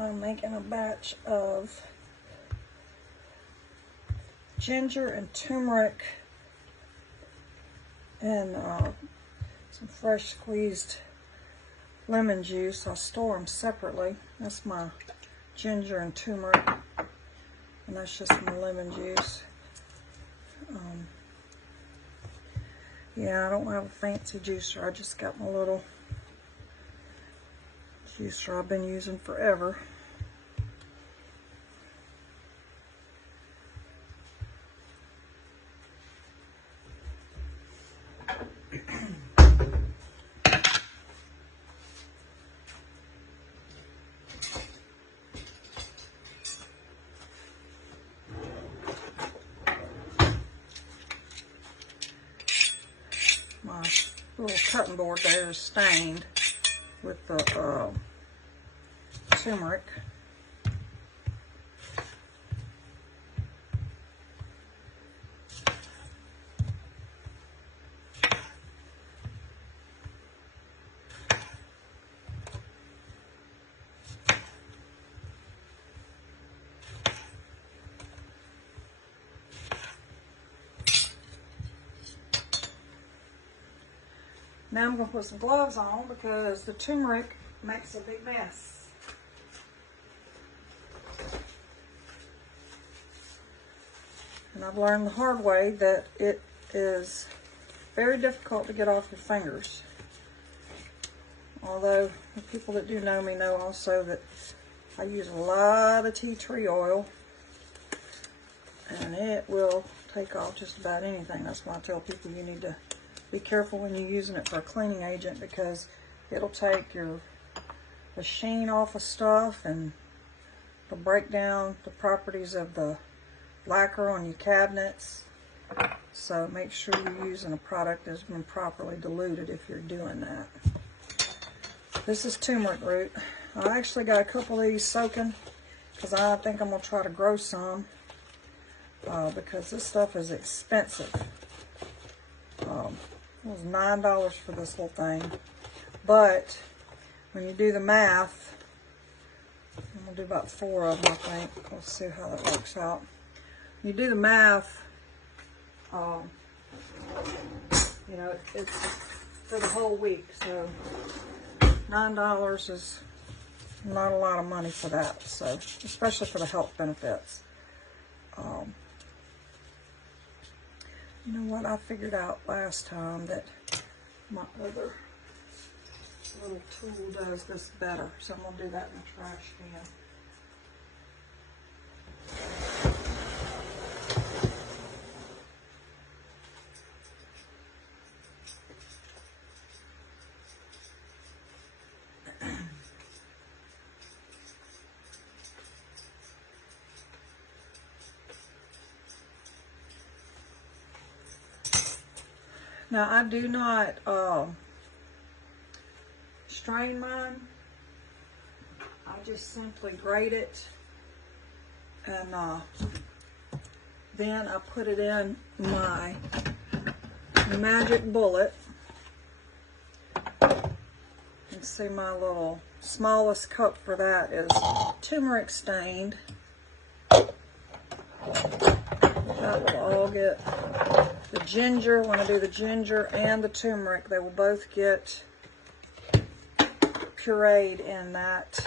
I'm making a batch of ginger and turmeric and some fresh squeezed lemon juice. I'll store them separately. That's my ginger and turmeric, and that's just my lemon juice. Yeah, I don't have a fancy juicer. I just got my little juicer I've been using forever. My little cutting board there is stained with the turmeric. Now I'm going to put some gloves on because the turmeric makes a big mess. And I've learned the hard way that it is very difficult to get off your fingers. Although the people that do know me know also that I use a lot of tea tree oil, and it will take off just about anything. That's why I tell people you need to be careful when you're using it for a cleaning agent, because it'll take the sheen off of stuff, and it'll break down the properties of the lacquer on your cabinets. So make sure you're using a product that's been properly diluted if you're doing that. This is turmeric root. I actually got a couple of these soaking because I think I'm going to try to grow some because this stuff is expensive. It was $9 for this whole thing. But when you do the math, I'm going to do about 4 of them, I think. We'll see how that works out. When you do the math, you know, it's for the whole week. So $9 is not a lot of money for that. So, especially for the health benefits. You know what, I figured out last time that my other little tool does this better. So I'm going to do that in the trash can. Now, I do not strain mine. I just simply grate it, and then I put it in my magic bullet. You can see my little smallest cup for that is turmeric stained. That will all get the ginger. When I do the ginger and the turmeric, they will both get pureed in that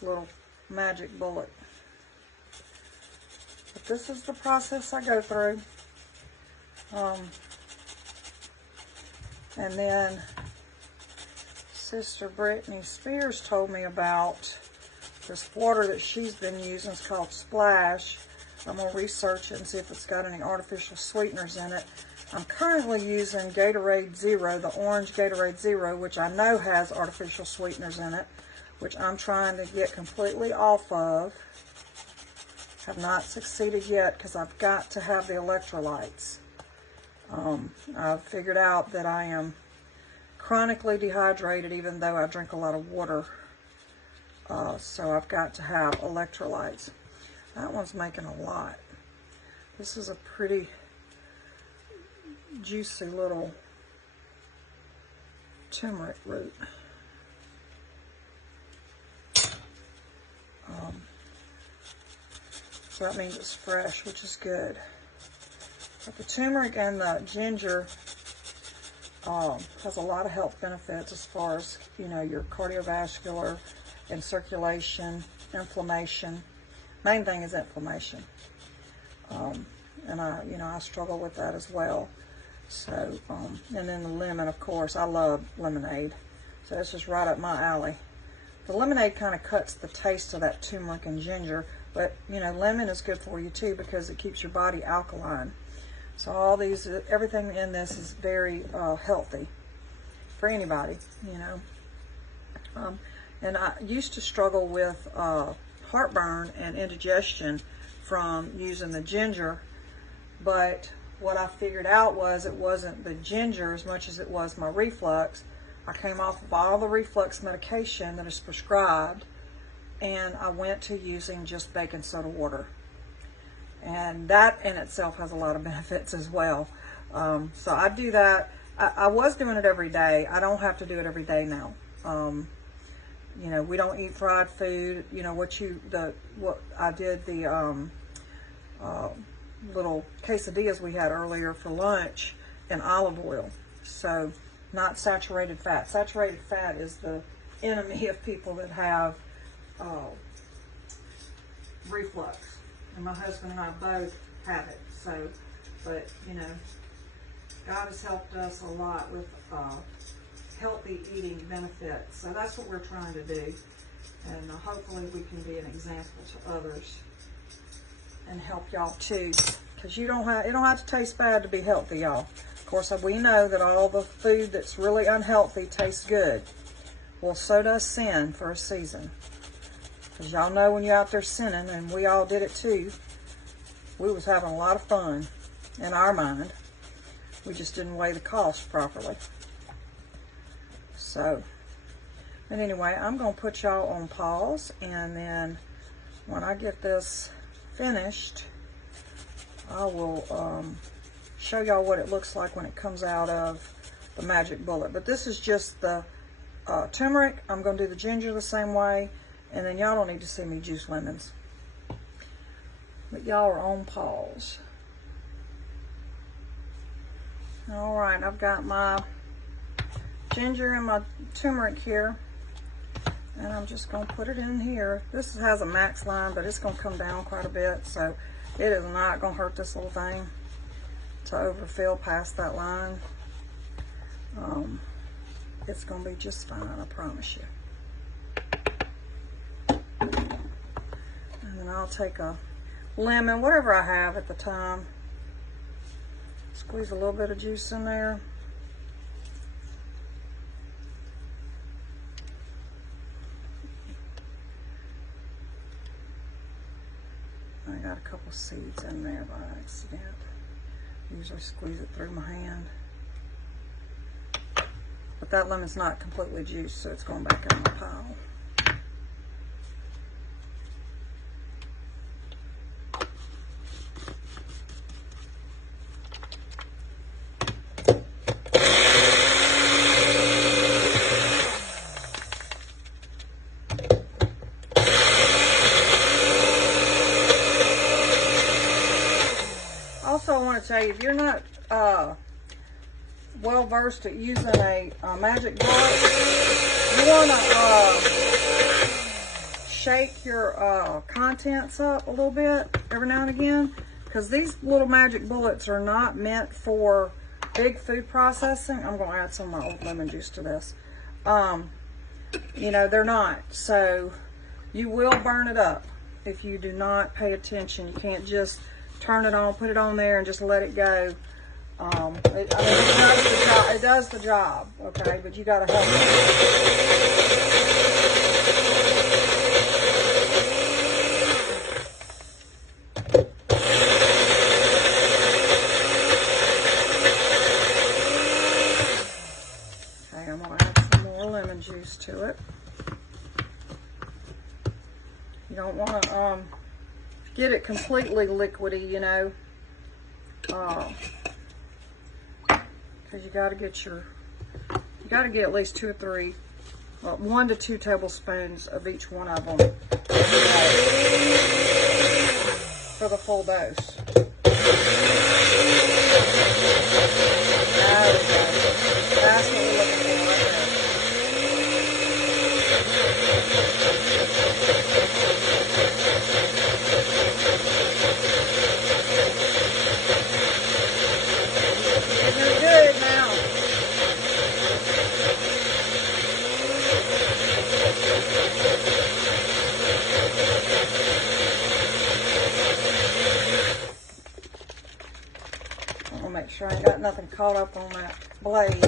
little magic bullet. But this is the process I go through. And then Sister Brittany Spears told me about this water that she's been using. It's called Splash. I'm going to research it and see if it's got any artificial sweeteners in it. I'm currently using Gatorade Zero, the orange Gatorade Zero, which I know has artificial sweeteners in it, which I'm trying to get completely off of. Have not succeeded yet because I've got to have the electrolytes. I've figured out that I am chronically dehydrated even though I drink a lot of water. So I've got to have electrolytes. That one's making a lot. This is a pretty juicy little turmeric root. So that means it's fresh, which is good. But the turmeric and the ginger has a lot of health benefits as far as, you know, your cardiovascular and circulation, inflammation. Main thing is inflammation. And I struggle with that as well. So, and then the lemon, of course, I love lemonade. So it's just right up my alley. The lemonade kind of cuts the taste of that turmeric and ginger, but, you know, lemon is good for you too because it keeps your body alkaline. So all these, everything in this is very healthy for anybody, you know. And I used to struggle with heartburn and indigestion from using the ginger, but what I figured out was it wasn't the ginger as much as it was my reflux. I came off of all the reflux medication that is prescribed, and I went to using just baking soda water. And that in itself has a lot of benefits as well. So I do that. I was doing it every day. I don't have to do it every day now. You know, we don't eat fried food. You know, what I did the little quesadillas we had earlier for lunch in olive oil. So not saturated fat. Saturated fat is the enemy of people that have reflux. And my husband and I both have it. So, but you know, God has helped us a lot with healthy eating benefits. So that's what we're trying to do. And hopefully we can be an example to others and help y'all too. Because it don't have to taste bad to be healthy, y'all. Of course, we know that all the food that's really unhealthy tastes good. Well, so does sin for a season. Because y'all know when you're out there sinning, and we all did it too, we was having a lot of fun in our mind. We just didn't weigh the cost properly. So, but anyway, I'm going to put y'all on pause, and then when I get this finished, I will show y'all what it looks like when it comes out of the magic bullet. But this is just the turmeric. I'm going to do the ginger the same way, and then y'all don't need to see me juice lemons. But y'all are on pause. All right, I've got my ginger and my turmeric here, and I'm just going to put it in here. This has a max line, but it's going to come down quite a bit, so it is not going to hurt this little thing to overfill past that line. It's going to be just fine, I promise you. And then I'll take a lemon, whatever I have at the time. Squeeze a little bit of juice in there. I got a couple seeds in there by accident. Usually squeeze it through my hand. But that lemon's not completely juiced, so it's going back in my pile. Also, I want to tell you, if you're not well versed at using a magic bullet, you want to shake your contents up a little bit every now and again, because these little magic bullets are not meant for big food processing. I'm going to add some of my old lemon juice to this. You know, they're not. So you will burn it up if you do not pay attention. You can't just turn it on, put it on there, and just let it go. It does the job, okay? But you got to help it. Okay, I'm going to add some more lemon juice to it. You don't want to get it completely liquidy, you know. Because you got to get at least 2 or 3, 1 to 2 tablespoons of each one of them. for the full dose. That's what we're looking for right there. You're good now. I'm gonna make sure I ain't got nothing caught up on that blade.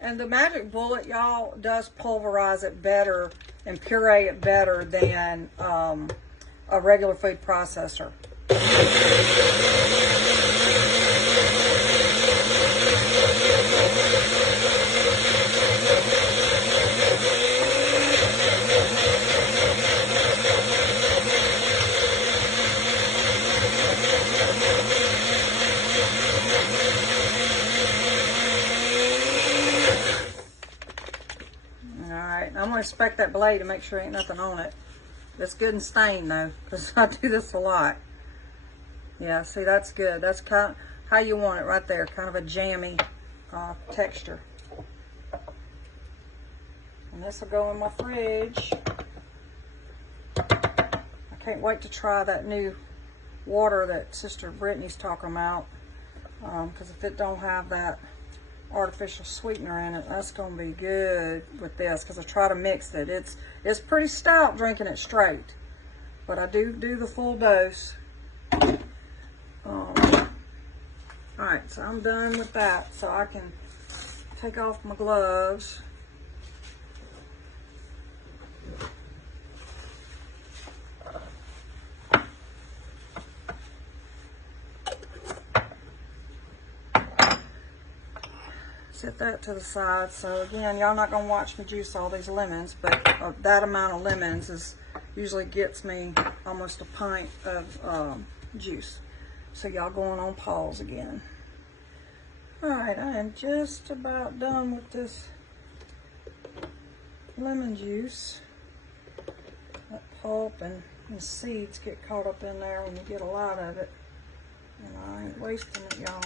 And the Magic Bullet, y'all, does pulverize it better and puree it better than a regular food processor. Alright, I'm going to inspect that blade to make sure ain't nothing on it. It's good and stained though, because I do this a lot. Yeah, see, that's good. That's kind of how you want it right there, kind of a jammy texture. And this will go in my fridge. I can't wait to try that new water that Sister Brittany's talking about, because if it don't have that artificial sweetener in it, that's going to be good with this, because I try to mix it. It's pretty stout drinking it straight, but I do the full dose. Alright, so I'm done with that, so I can take off my gloves. Set that to the side. So again, y'all not gonna watch me juice all these lemons, but that amount of lemons usually gets me almost a pint of juice. So y'all going on pause again. All right, I am just about done with this lemon juice. That pulp and the seeds get caught up in there when you get a lot of it, and I ain't wasting it, y'all.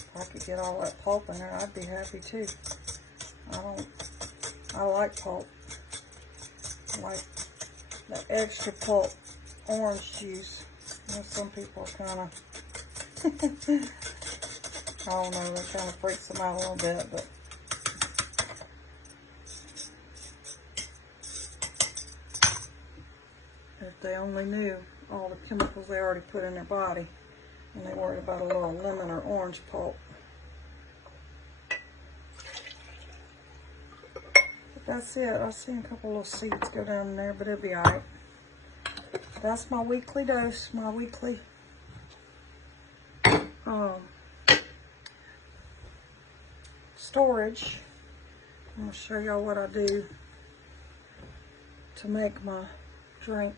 If I could get all that pulp in there, I'd be happy too. I like pulp. I like that extra pulp orange juice. You know, some people are kind of, I don't know, that kind of freaks them out a little bit, but if they only knew all the chemicals they already put in their body, and they worried about a little lemon or orange pulp. But that's it. I've seen a couple little seeds go down in there, but it'll be alright. That's my weekly dose, my weekly storage. I'm going to show y'all what I do to make my drink.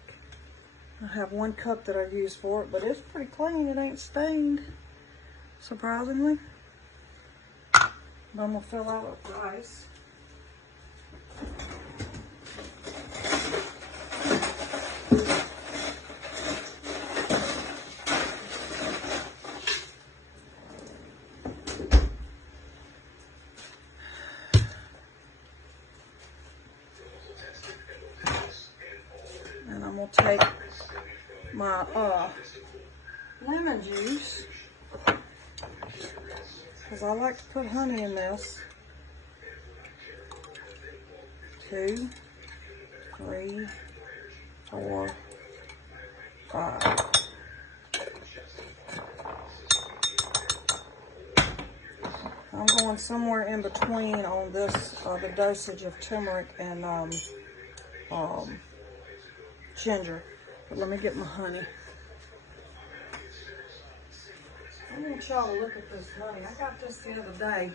I have 1 cup that I use for it, but it's pretty clean. It ain't stained, surprisingly. But I'm going to fill out with rice. And I'm going to take my lemon juice, because I like to put honey in this. 2, 3, 4, 5. I'm going somewhere in between on this, the dosage of turmeric and ginger. But let me get my honey. want y'all to look at this honey. I got this the other day,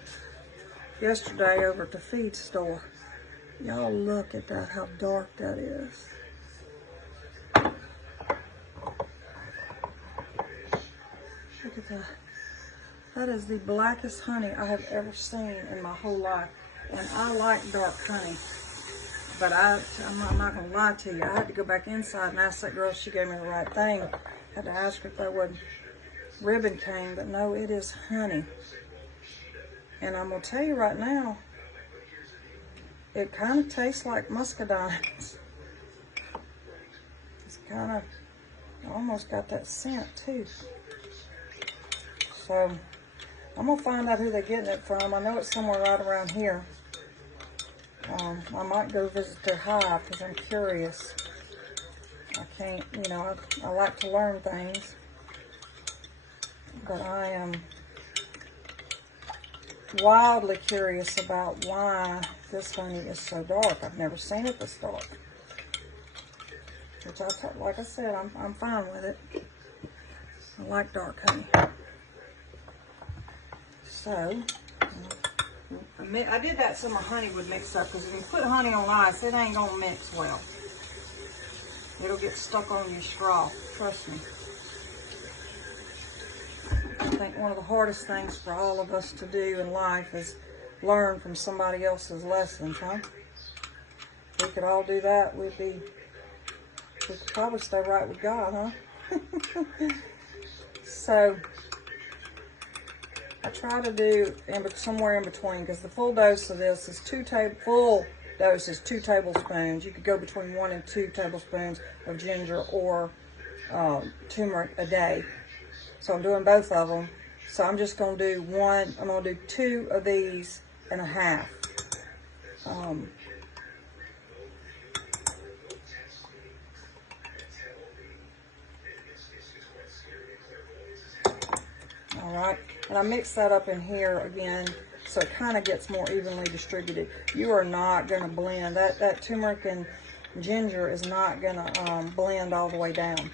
yesterday over at the feed store. Y'all look at that, how dark that is. Look at that. That is the blackest honey I have ever seen in my whole life. And I like dark honey. But I'm not going to lie to you. I had to go back inside and ask that girl if she gave me the right thing. I had to ask her if that wasn't ribbon cane. But no, it is honey. And I'm going to tell you right now, it kind of tastes like muscadines. It's kind of, almost got that scent too. So, I'm going to find out who they're getting it from. I know it's somewhere right around here. I might go visit their hive because I'm curious. I can't, you know, I like to learn things. But I am wildly curious about why this honey is so dark. I've never seen it this dark. Which, like I said, I'm fine with it. I like dark honey. So, I did that so my honey would mix up, because if you put honey on ice, it ain't going to mix well. It'll get stuck on your straw, trust me. I think one of the hardest things for all of us to do in life is learn from somebody else's lessons, huh? If we could all do that, we could probably stay right with God, huh? So, I try to do somewhere in between, because the full dose of this is 2 tablespoons. You could go between 1 and 2 tablespoons of ginger or turmeric a day. So I'm doing both of them. So I'm just going to do one. I'm going to do 2 of these and a half. All right. And I mix that up in here again, so it kind of gets more evenly distributed. You are not going to blend. That turmeric and ginger is not going to blend all the way down.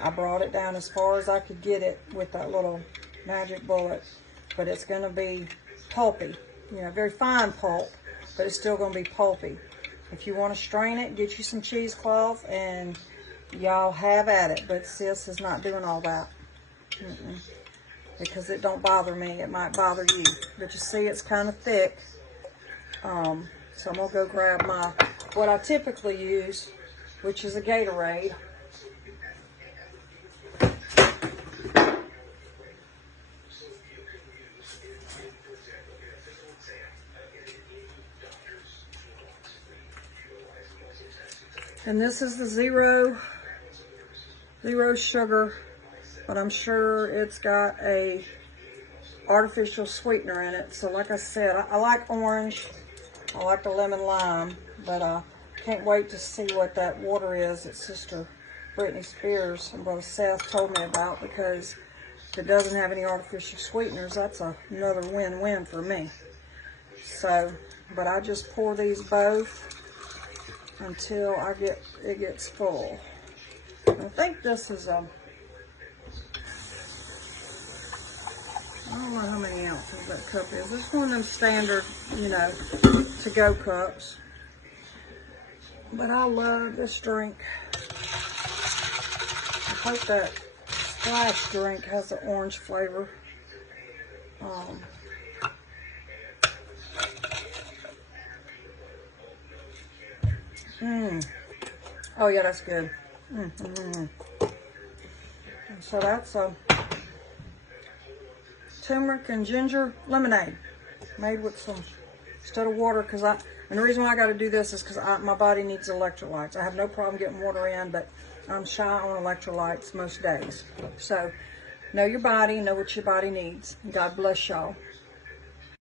I brought it down as far as I could get it with that little magic bullet, but it's going to be pulpy. You know, very fine pulp, but it's still going to be pulpy. If you want to strain it, get you some cheesecloth, and y'all have at it. But sis is not doing all that. Because it don't bother me. It might bother you. But you see, it's kind of thick. So I'm going to go grab what I typically use, which is a Gatorade. And this is the zero sugar, but I'm sure it's got a artificial sweetener in it. So like I said, I like orange, I like the lemon lime, but I can't wait to see what that water is that Sister Britney Spears and Brother Seth told me about, because if it doesn't have any artificial sweeteners, that's another win-win for me. So, but I just pour these both until it gets full. I think this is I don't know how many ounces that cup is. It's one of them standard, you know, to-go cups. But I love this drink. I hope that Splash drink has an orange flavor. Oh yeah, that's good. So that's a turmeric and ginger lemonade made with some, instead of water, and the reason why I got to do this is because my body needs electrolytes. I have no problem getting water in, but I'm shy on electrolytes most days. So know your body, know what your body needs. God bless y'all.